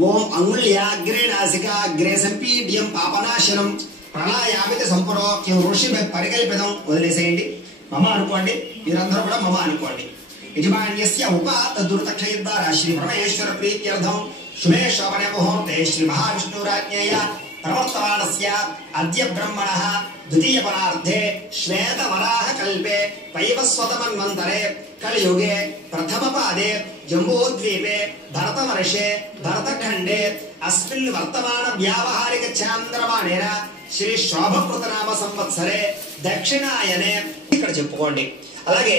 ओम अंगुल्याग्रे नासिकाग्रे संपीड्यं पापनाशनं प्राणायामित संपरो ऋषि परिकल्पितं वदिलेसेयंడి मम అనుకోండి మీరందరూ కూడా మమ అనుకోండి యజమాన్యస్య ఉపాత దుర్తక్షయద్వార శ్రీ పరమేశ్వర ప్రీత్యర్థం శుభే శోభనే ముహూర్తే శ్రీ మహావిష్ణురాజ్ఞేయ ప్రవర్తమానస్య అద్య బ్రహ్మణః ద్వితీయ పరార్ధే శ్వేత వరాహ కల్పే వైవస్వతమన్వంతరే కలియుగే ప్రథమ పాదే जम्बूद्वीपे भरतवर्षे भरतखंडे अस्मिन् वर्तमान व्यावहारिक चांद्रमानेन श्री शोभकृतनाम संवत्सरे दक्षिणायने ఇక్కడ చెప్పుకోండి అలాగే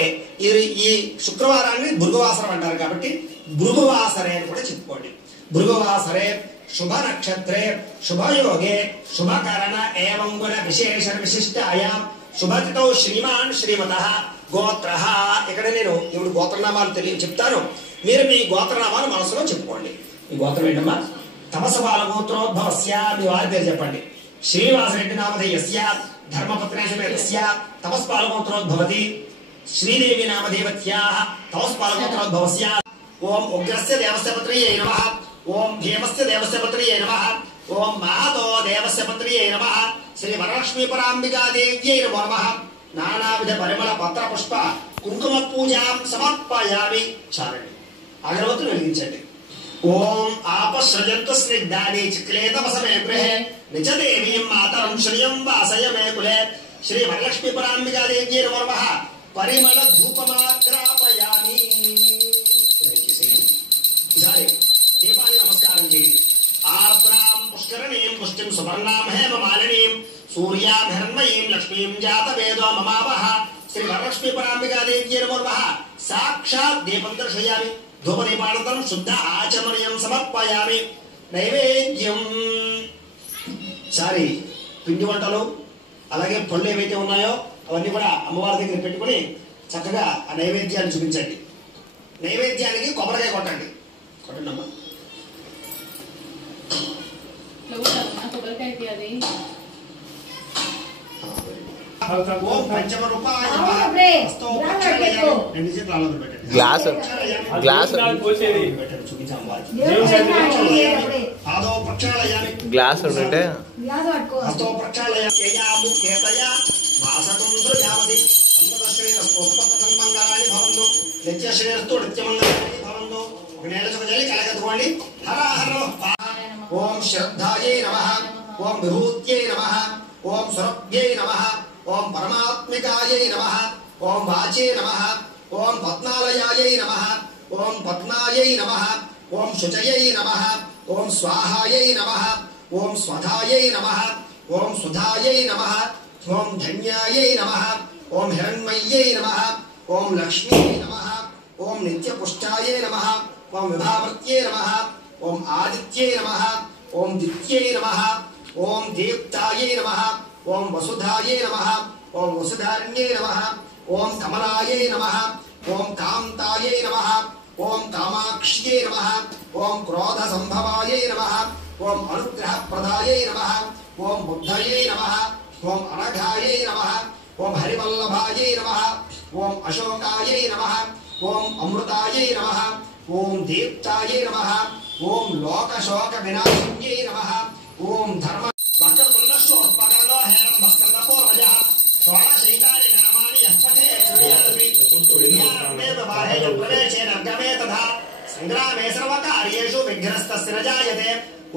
ఈ శుక్రవారాన్ని భృగువాసరం అంటారు కాబట్టి భృగువాసరే అని కూడా చెప్పుకోండి భృగువాసరే शुभ नक्षत्रे शुभ योगे शुभ करण एवं गुण विशेषण विशिष्टायां शुभतिथौ श्रीमान् श्रीमतः गोत्रः ఇక్కడ నేను ఇప్పుడు గోత్రనామాలు చెప్తాను మీరు మీ గోత్రనామాలు మనసులో చెప్పుకోండి మీ గోత్రం ఏంటమ్మా తమసబాల గోత్రోద్భవస్య మీ వారి పేరు చెప్పండి శ్రీనివాస రెడ్డి నామధేయస్య ధర్మపత్రే సమేతస్య తమస్పాల గోత్రోద్భవతి శ్రీదేవి నామధేయవత్యాః తమస్పాల గోత్రోద్భవస్య ఓం ఉగ్రస్య దేవస్య పత్రియే నమః ओम भीमस्य देवस्य पत्रिये नमः ओम महतो देवस्य पत्रिये नमः श्री वरलक्ष्मी परांबिका देव्यै नमो नमः नानाविध परिमल पत्र पुष्प कुंकुम पूजां समर्पयामि चारणि अगरबत्तुलु वेलिगिंचंడి ओम आपसृजन्तु स्निग्धानि चिक्लेतमसमे गृहे निज देवीं मातरं श्रियं वासय मे कुले श्री वरलक्ष्मी परांबिका देव्यै नमो नमः परिमल धूपमाग्रापयामि दीपानि नमस्कारं चेति आर्द्रां पुष्करणीं पुष्टिं सुवर्णां हेममालिनीं सूर्यां हिरण्मयीं लक्ष्मीं जातवेदो ममावः श्री वरलक्ष्मी परांबिका देव्यै नमो नमः साक्षात् दीपं दर्शयामि धूपदीपानन्तरं शुद्ध आचमनीयं समर्पयामि नैवेद्यं సారీ పిండి వంటలు అలాగే పళ్ళు ఏవైతే ఉన్నాయో అవన్నీ కూడా అమ్మవారి దగ్గర పెట్టుకొని చక్కగా ఆ నైవేద్యాన్ని చూపించండి నైవేద్యానికి కొబ్బరికాయ కొట్టండి కొట్టండి అమ్మా గ్లాస్ గ్లాస్ గ్లాస్ ఉంటే ओम श्रद्धायै नमः ओम विभूत्यै नमः ओम सुरभ्यै नमः ओम परमात्मिकायै नमः ओम वाचे नमः ओम पद्मालयायै नमः ओम पद्मायै नमः ओम शुचयै नमः ओम स्वाहायै नमः ओम स्वधायै नमः ओम सुधायै नमः ओम धन्यायै नमः ओम हिरण्मय्यै नमः ओम लक्ष्मी नमः ओम नित्यपुष्टायै नमः ओम विभावर्त्यै नमः ओम आदित्यै नमः ओम दित्यै नमः ओम दीप्तायै नमः ओम वसुधायै नमः ओम वसुधारण्यै नमः ओम कमलायै नमः ओम कान्तायै नमः ओम कामाक्ष्यै नमः ओम क्रोधसंभवायै नमः ओम अनुग्रहप्रदायै नमः ओम बुद्धयै नमः ओम अनघायै नमः ओम हरिवल्लभायै नमः ओम अशोकायै नमः ओम अमृतायै नमः ओम दीप्तायै नमः ओम लोकशोक विनाशिन्यै नमः ओम धर्म वक्रतुण्डशोत्पकर्णो हेरम्भस्कन्दपूर्वजः षोडशैतानि नामानि यः पठेत् शृणुयात् प्रवेशे निर्गमे तथा संग्रामे सर्वकार्येषु विघ्नस्तस्य न जायते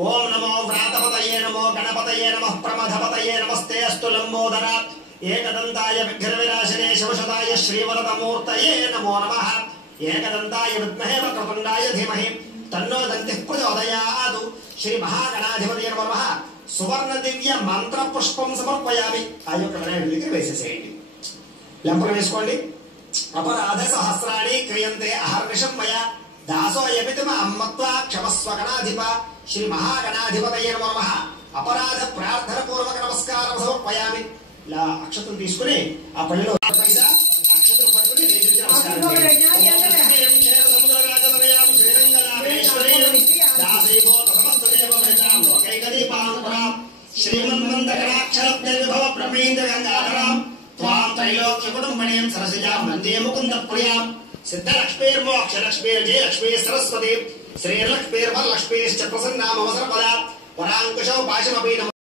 ओम नमो व्रातपतये नमो गणपतये नमः प्रमथपतये नमस्ते अस्तु लम्बोदरात् एकदन्ताय विघ्नविनाशिने शिवशताय श्रीवरदमूर्तये नमो नमः एकदन्ताय विद्महे वक्रतुण्डाय धीमहि तन्नो दन्तिः प्रचोदयात् श्री महागणाधिपतये नमः सुवर्ण दिव्य मंत्र पुष्पं समर्पयामि आयोक विनायक దగ్గర వేసేసేయండి లెంపలు వేసుకోండి अपराध सहस्राणि क्रियन्ते अहर्निशं मया दासोऽयमिति मां मत्वा क्षमस्व गणाधिप श्री महागणाधिपतये नमः अपराध प्रार्थना पूर्वक नमस्कारं समर्पयामि ఇలా అక్షతలు తీసుకుని ఆ పళ్ళలో పైసా అక్షతలు పట్టుకుని లేచి నమస్కారం त्रैलोक्यकुटुम्बणीं सरसिजां वन्दे मुकुन्दप्रियां सिद्धलक्ष्मीर्मोक्षलक्ष्मीर्जय लक्ष्मी सरस्वती श्रीर्लक्ष्मीर्वरलक्ष्मीश्च प्रसन्ना मम सर्वदा वराङ्कुशौ पाशमपि